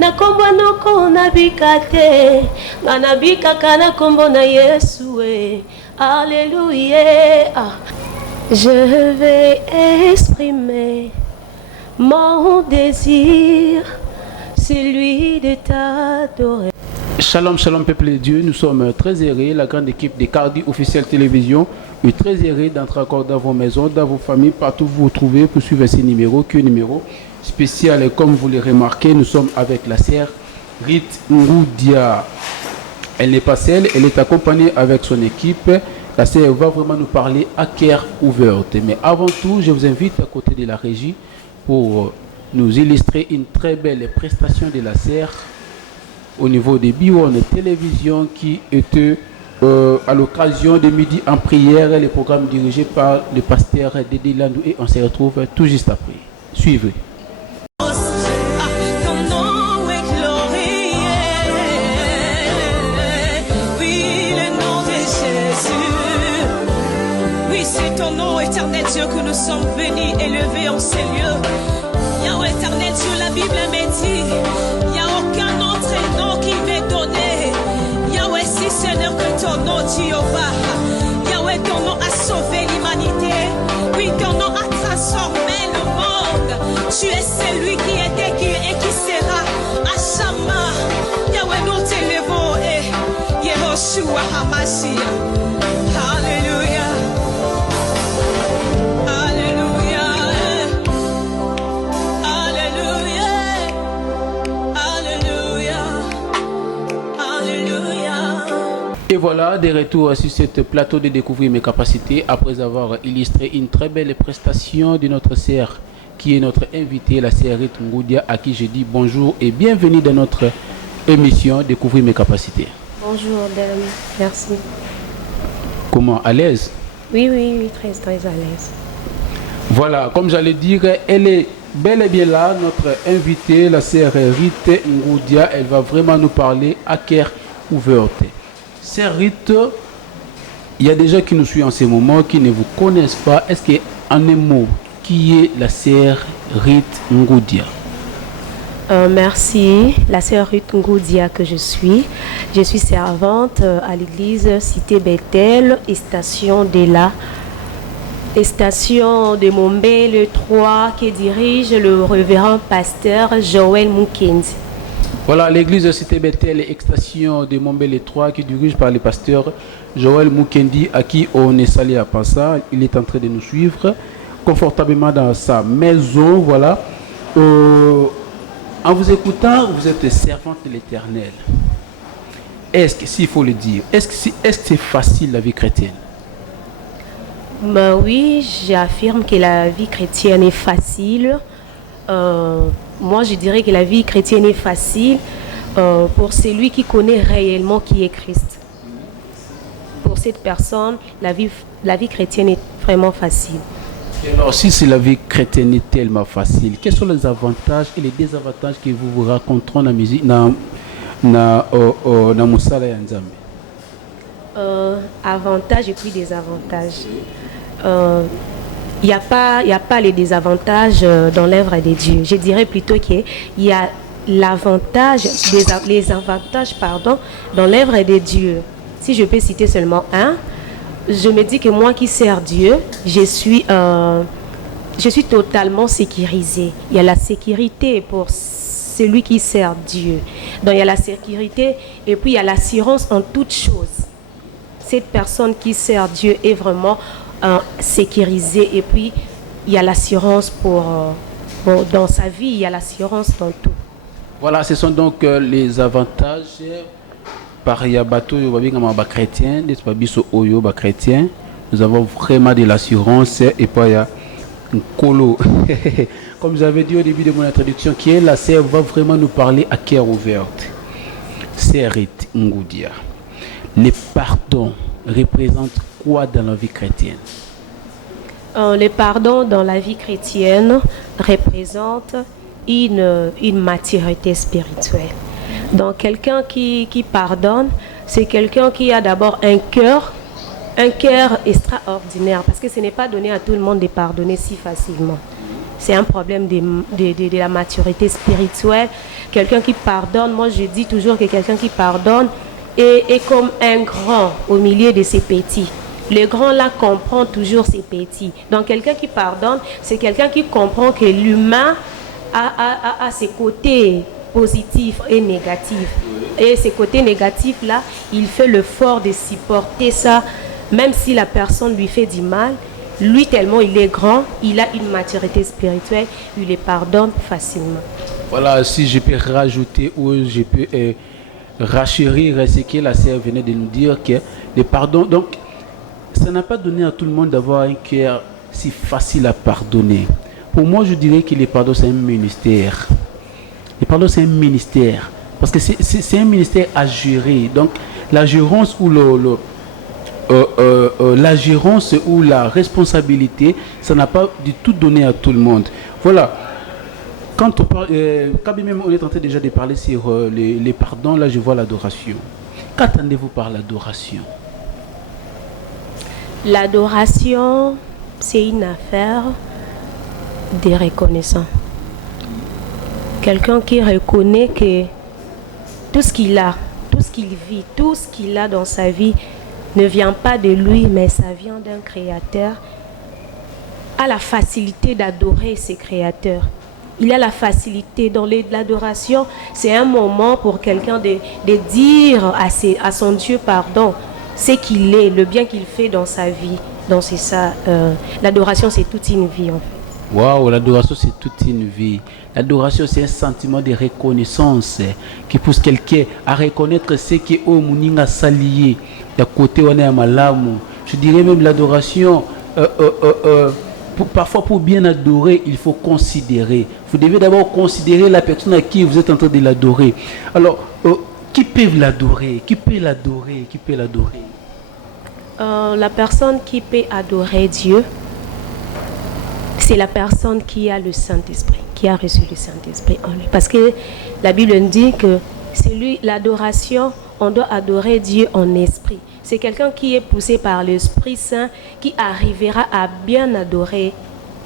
na kombo noko nabika te nga nabika kana kombo na Yesu alléluia. Je vais exprimer mon désir, celui de t'adorer. Shalom, shalom peuple de Dieu, nous sommes très heureux, la grande équipe des Cardi officielle télévision est très heureux d'entrer encore dans vos maisons, dans vos familles, partout où vous vous trouvez pour suivre ces numéros, qui est un numéro spécial. Et comme vous l'avez remarqué, nous sommes avec la sœur Rite Ngoudia. Elle n'est pas seule, elle est accompagnée avec son équipe. La sœur va vraiment nous parler à cœur ouvert. Mais avant tout, je vous invite à côté de la régie pour nous illustrer une très belle prestation de la sœur au niveau des Biwon Télévision qui était à l'occasion de midi en prière, le programme dirigé par le pasteur Dédé Landou, et on se retrouve tout juste après. Suivez. Éternel Dieu, que nous sommes venus élever en ces lieux. Yahweh éternel Dieu, la Bible me dit, il n'y a aucun autre nom qui m'est donné. Yahweh, si Seigneur, que ton nom, Jéhovah. Yahweh, ton nom a sauvé l'humanité. Oui, ton nom a transformé le monde. Tu es celui qui était, qui est et qui sera à jamais. Yahweh, nous t'élevons et Yehoshua HaMashiach. Alléluia. Et voilà, de retour sur ce plateau de découvrir mes capacités après avoir illustré une très belle prestation de notre sœur qui est notre invitée, la sœur Rite Ngoudia, à qui je dis bonjour et bienvenue dans notre émission Découvrir mes capacités. Bonjour, Dame. Merci. Comment, à l'aise? Oui, très, très à l'aise. Voilà, comme j'allais dire, elle est bel et bien là, notre invitée, la sœur Rite Ngoudia. Elle va vraiment nous parler à cœur ouvert. Sœur Rite, il y a des gens qui nous suivent en ce moment qui ne vous connaissent pas. Est-ce qu'en un mot, qui est la sœur Rite Ngoudia? Merci. La sœur Rite Ngoudia que je suis servante à l'église Cité Bethel, station de Mombele 3, qui dirige le révérend pasteur Joël Mukendi. Voilà, l'église Cité Bethel, extension de Mombele 3, qui dirige par le pasteur Joël Mukendi, à qui on est salé à passage. Il est en train de nous suivre confortablement dans sa maison. Voilà. En vous écoutant, vous êtes servante de l'Éternel. Est-ce que, s'il faut le dire, est-ce que c'est facile la vie chrétienne? Oui, j'affirme que la vie chrétienne est facile. Moi, je dirais que la vie chrétienne est facile pour celui qui connaît réellement qui est Christ. Pour cette personne, la vie chrétienne est vraiment facile. Et alors, si c'est la vie chrétienne est tellement facile, quels sont les avantages et les désavantages que vous raconterez dans la musique, dans Musala ya Nzambe? Avantages et puis désavantages. Il n'y a pas les désavantages dans l'œuvre de Dieu. Je dirais plutôt qu'il y a les avantages dans l'œuvre de Dieu. Si je peux citer seulement un, je me dis que moi qui sers Dieu, je suis totalement sécurisée. Il y a la sécurité pour celui qui sert Dieu. Donc il y a la sécurité et puis il y a l'assurance en toutes choses. Cette personne qui sert Dieu est vraiment sécurisée et puis il y a l'assurance dans sa vie, il y a l'assurance dans tout. Voilà, ce sont donc les avantages par Yabato Yobabingama chrétien, des Babiso Oyo chrétien. Nous avons vraiment de l'assurance et puis il y a un colo. Comme j'avais dit au début de mon introduction, qui est la sœur va vraiment nous parler à cœur ouvert. Sœur Rite Ngoudia, le pardon représente quoi dans la vie chrétienne? Le pardon dans la vie chrétienne représente une maturité spirituelle. Donc quelqu'un qui pardonne, c'est quelqu'un qui a d'abord un cœur extraordinaire, parce que ce n'est pas donné à tout le monde de pardonner si facilement. c'est un problème de la maturité spirituelle. Quelqu'un qui pardonne, moi je dis toujours que quelqu'un qui pardonne est comme un grand au milieu de ses petits. Le grand là comprend toujours ses petits. Donc quelqu'un qui pardonne, c'est quelqu'un qui comprend que l'humain a ses côtés positifs et négatifs. Et ces côtés négatifs là, il fait l'effort de supporter ça, même si la personne lui fait du mal. Lui, tellement il est grand, il a une maturité spirituelle, il les pardonne facilement. Voilà, si je peux rajouter ou je peux rachérir ce que la sœur venait de nous dire, que le pardon, donc, ça n'a pas donné à tout le monde d'avoir un cœur si facile à pardonner. Pour moi, je dirais que le pardon, c'est un ministère. Le pardon, c'est un ministère. Parce que c'est un ministère à gérer. Donc, la gérance ou la gérance ou la responsabilité, ça n'a pas du tout donné à tout le monde. Voilà. Quand on parle, quand même on est en train déjà de parler sur les pardons, là je vois l'adoration. Qu'attendez-vous par l'adoration? L'adoration, c'est une affaire de reconnaissance. Quelqu'un qui reconnaît que tout ce qu'il a, tout ce qu'il vit, tout ce qu'il a dans sa vie ne vient pas de lui, mais ça vient d'un créateur, a la facilité d'adorer ses créateurs. Il a la facilité dans l'adoration. C'est un moment pour quelqu'un de dire à son Dieu pardon, ce qu'il est, le bien qu'il fait dans sa vie. Donc c'est ça, l'adoration c'est toute une vie en fait. Waouh, l'adoration c'est toute une vie. L'adoration c'est un sentiment de reconnaissance qui pousse quelqu'un à reconnaître ce qui est au Muninga Salié. D'un côté on est à Malamu. Je dirais même l'adoration, parfois pour bien adorer, il faut considérer. Vous devez d'abord considérer la personne à qui vous êtes en train de l'adorer. Alors, qui peut l'adorer? Qui peut l'adorer? Qui peut l'adorer? La personne qui peut adorer Dieu, c'est la personne qui a le Saint-Esprit, qui a reçu le Saint-Esprit en lui. Parce que la Bible nous dit que c'est lui, l'adoration, on doit adorer Dieu en esprit. C'est quelqu'un qui est poussé par l'Esprit Saint qui arrivera à bien adorer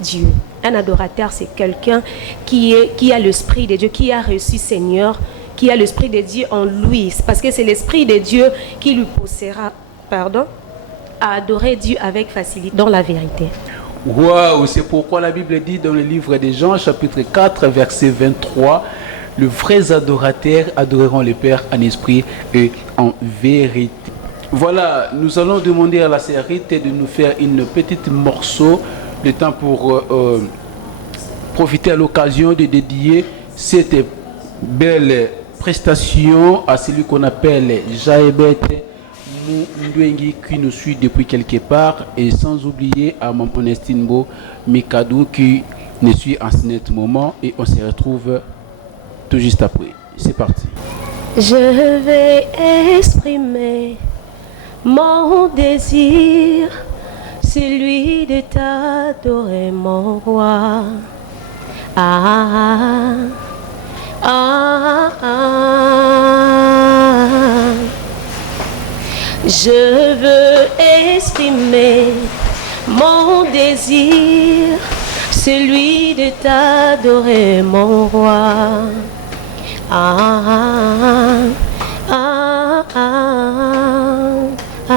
Dieu. Un adorateur, c'est quelqu'un qui a l'Esprit de Dieu, qui a reçu Seigneur, qui a l'Esprit de Dieu en lui. Parce que c'est l'Esprit de Dieu qui lui poussera, à adorer Dieu avec facilité, dans la vérité. Waouh, c'est pourquoi la Bible dit dans le livre de Jean, chapitre 4, verset 23, les vrais adorateurs adoreront le Père en esprit et en vérité. Voilà, nous allons demander à la sœurité de nous faire une petite morceau de temps pour profiter à l'occasion de dédier cette belle prestation à celui qu'on appelle Jaébet Ndwengi qui nous suit depuis quelque part, et sans oublier à Maman Estinbo Mikadou qui nous suit en ce moment, et on se retrouve tout juste après. C'est parti. Je vais exprimer mon désir, celui de t'adorer, mon roi. Ah, ah, ah. Je veux exprimer mon désir, celui de t'adorer, mon roi. Ah, ah, ah, ah.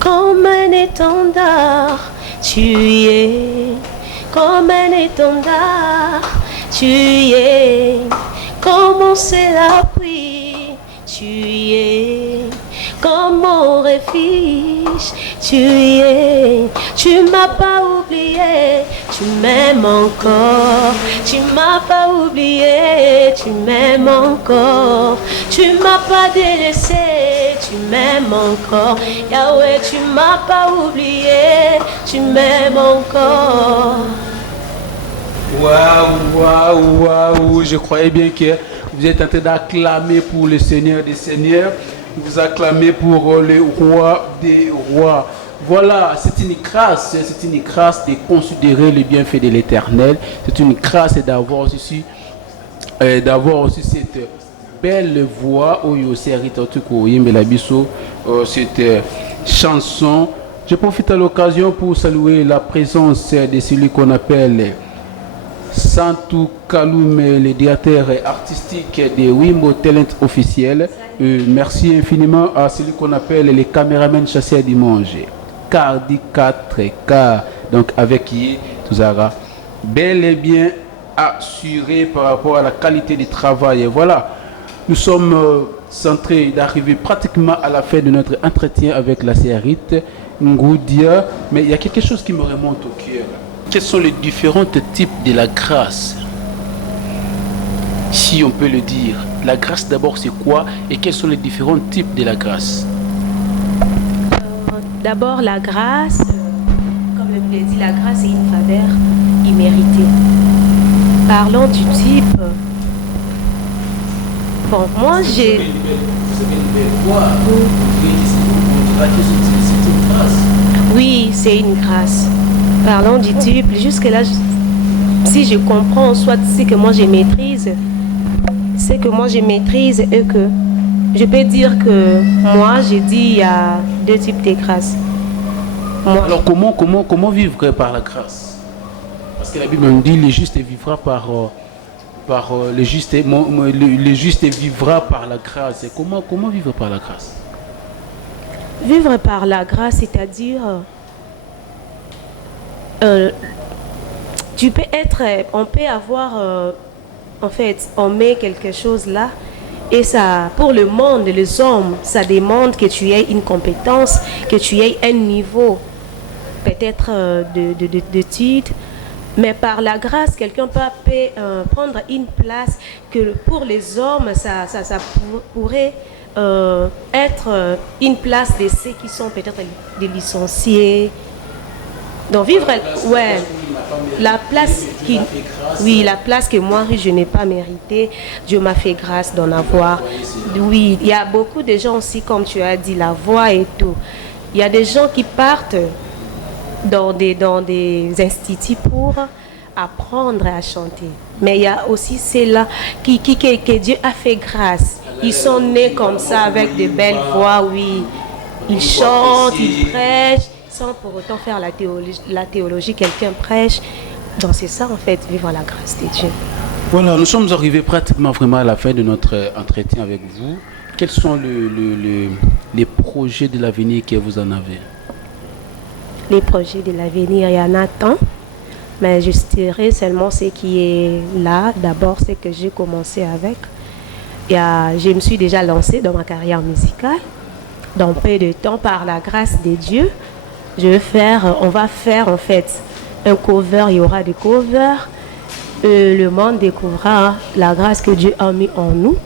Comme un étendard, tu es. Comme un étendard, tu es. Comme on s'est appris, tu es. Comme mon refuge, tu es. Tu m'as pas oublié, tu m'aimes encore. Tu m'as pas oublié, tu m'aimes encore. Tu m'as pas délaissé, tu m'aimes encore. Yahweh, tu m'as pas oublié, tu m'aimes encore. Waouh, waouh, waouh. Je croyais bien que vous êtes en train d'acclamer pour le Seigneur des Seigneurs. Vous acclamez pour le roi des rois. Voilà, c'est une grâce de considérer les bienfaits de l'Éternel. C'est une grâce d'avoir aussi cette belle voix cette chanson. Je profite à l'occasion pour saluer la présence de celui qu'on appelle Santu Kalume, le directeur artistique de Wimbo Talent officiel. Merci infiniment à celui qu'on appelle les caméramans chasseurs dimanche. Cardi 4K, donc avec qui tout aura bel et bien assuré par rapport à la qualité du travail. Et voilà, nous sommes centrés d'arriver pratiquement à la fin de notre entretien avec la Sérite Ngoudia, mais il y a quelque chose qui me remonte au cœur. Quels sont les différents types de la grâce? Si on peut le dire, la grâce d'abord c'est quoi et quels sont les différents types de la grâce? D'abord, la grâce, comme je l'ai dit, la grâce est une faveur imméritée. Parlons du type. Bon, moi j'ai. Vous avez une belle voix. On dira que c'est une grâce. Oui, c'est une grâce. Parlons du type. Jusque-là, si je comprends, soit c'est que moi je maîtrise, et que je peux dire que moi, j'ai dit il y a deux types de grâce. Moi, alors comment vivre par la grâce? Parce que la Bible nous dit le juste vivra le juste vivra par la grâce. Et comment vivre par la grâce? vivre par la grâce, c'est-à-dire tu peux être, on peut avoir, en fait, on met quelque chose là, et ça, pour le monde, les hommes, ça demande que tu aies une compétence, que tu aies un niveau, peut-être d'études, mais par la grâce, quelqu'un peut prendre une place que pour les hommes, ça pourrait être une place de ceux qui sont peut-être des licenciés. Donc vivre, ouais, la place la place que moi je n'ai pas méritée, Dieu m'a fait grâce d'en avoir. Oui, il y a beaucoup de gens aussi, comme tu as dit, la voix et tout. Il y a des gens qui partent dans des instituts pour apprendre à chanter. Mais il y a aussi ceux-là que Dieu a fait grâce. Ils sont nés comme ça avec de belles voix, oui. Ils chantent, ils prêchent. Sans pour autant faire la théologie, quelqu'un prêche. Donc c'est ça en fait, vivre la grâce de Dieu. Voilà, nous sommes arrivés pratiquement vraiment à la fin de notre entretien avec vous. Quels sont les projets de l'avenir que vous en avez? Les projets de l'avenir, il y en a tant. Mais je dirais seulement ce qui est là. D'abord, c'est que j'ai commencé avec. Je me suis déjà lancée dans ma carrière musicale. Dans peu de temps, par la grâce de Dieu, on va faire en fait un cover, il y aura des covers. Le monde découvrira la grâce que Dieu a mis en nous.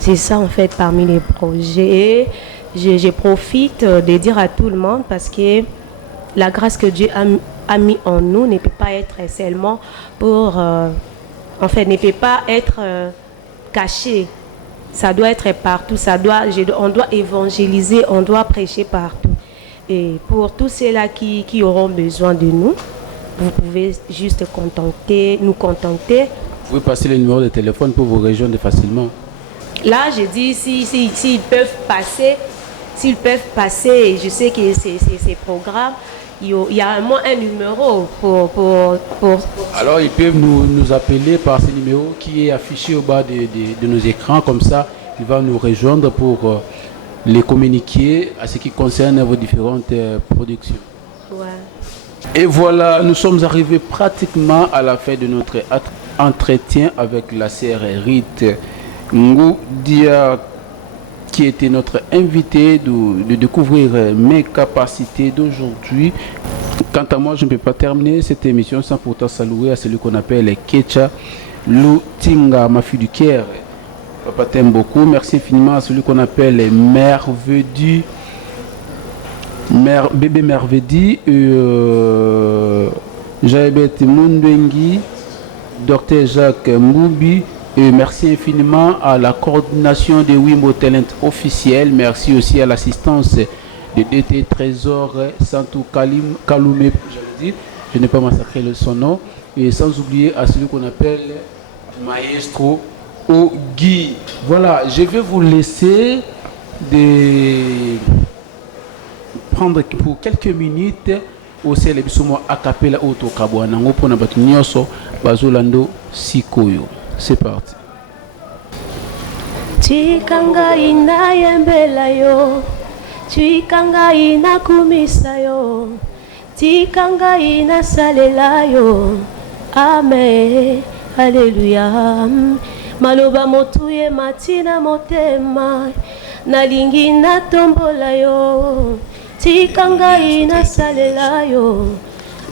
C'est ça en fait parmi les projets. Je profite de dire à tout le monde parce que la grâce que Dieu a mis en nous ne peut pas être seulement ne peut pas être cachée. Ça doit être partout. On doit évangéliser, on doit prêcher partout. Et pour tous ceux-là qui auront besoin de nous, vous pouvez juste nous contacter. Vous pouvez passer le numéro de téléphone pour vous rejoindre facilement. Là, je dis, s'ils peuvent passer, je sais que ces programmes, il y a au moins un numéro pour... Alors, ils peuvent nous appeler par ce numéro qui est affiché au bas de nos écrans. Comme ça, il va nous rejoindre pour les communiquer à ce qui concerne vos différentes productions. Ouais. Et voilà, nous sommes arrivés pratiquement à la fin de notre entretien avec la sœur Rite Ngoudia, qui était notre invité de découvrir mes capacités d'aujourd'hui. Quant à moi, je ne peux pas terminer cette émission sans pourtant saluer à celui qu'on appelle Kecha Lutinga, ma fille du Caire. Papa t'aime beaucoup. Merci infiniment à celui qu'on appelle Bébé Mervedi, Jaibet Mundwengi, Dr Jacques Mboubi. Et merci infiniment à la coordination de Wimbo Talent officiel. Merci aussi à l'assistance de DT Trésor Santu Kalume, je n'ai pas massacré son nom. Et sans oublier à celui qu'on appelle Maestro Ogi. Voilà, je vais vous laisser prendre pour quelques minutes osele biso mwa acapella oyo tokabwana nango mpona bato nyonso bazolanda sikoyo. C'est parti. Tika ngai nayembela yo, tika ngai nakumisa yo, tika ngai nasalela yo. Amen, Alléluia. Maloba motuye matina motema, nalingi natombola yo, tika ngai nasalela yo.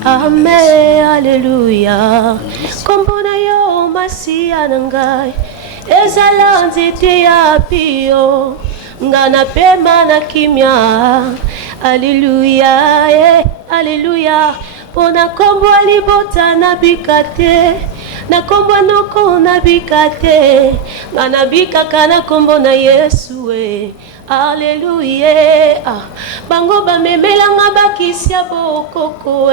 Amen, Alléluia. Kombo na yo masiya na ngai, ezala nzete ya pio, ngana pema na kimia. Alléluia, Alléluia. Pona kombo libota na bikate, na kombo noko na bikate, ngana bikaka na kombo na Yesu. Alléluia. Bango bamemela nga bakisia bokoko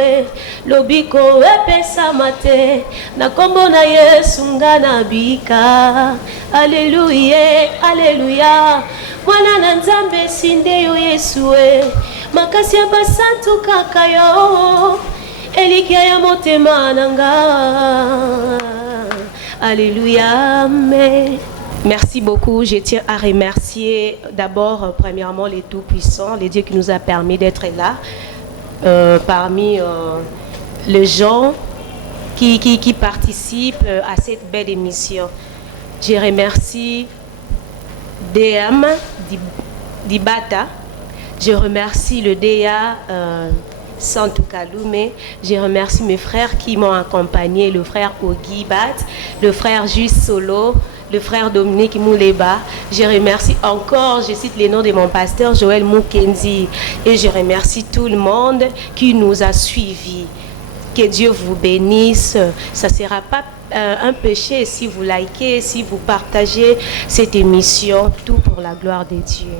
lobiko epesa mate, na kombo na Yesu ngana bika. Alléluia, Alléluia. Mwana na Nzambe sinde yo Yesu makasi ya basantu kaka yo, elikia ya motema nanga. Alléluia, amen. Merci beaucoup. Je tiens à remercier d'abord, premièrement, les Tout-Puissants, les dieux qui nous a permis d'être là, parmi les gens qui participent à cette belle émission. Je remercie DM Dibata, je remercie le DA Santou Kaloume, je remercie mes frères qui m'ont accompagné, le frère Ogi Bat, le frère Juste Solo, le frère Dominique Mouleba. Je remercie encore, je cite les noms de mon pasteur Joël Moukenzi, et je remercie tout le monde qui nous a suivis. Que Dieu vous bénisse. Ça ne sera pas un péché si vous likez, si vous partagez cette émission, tout pour la gloire de Dieu.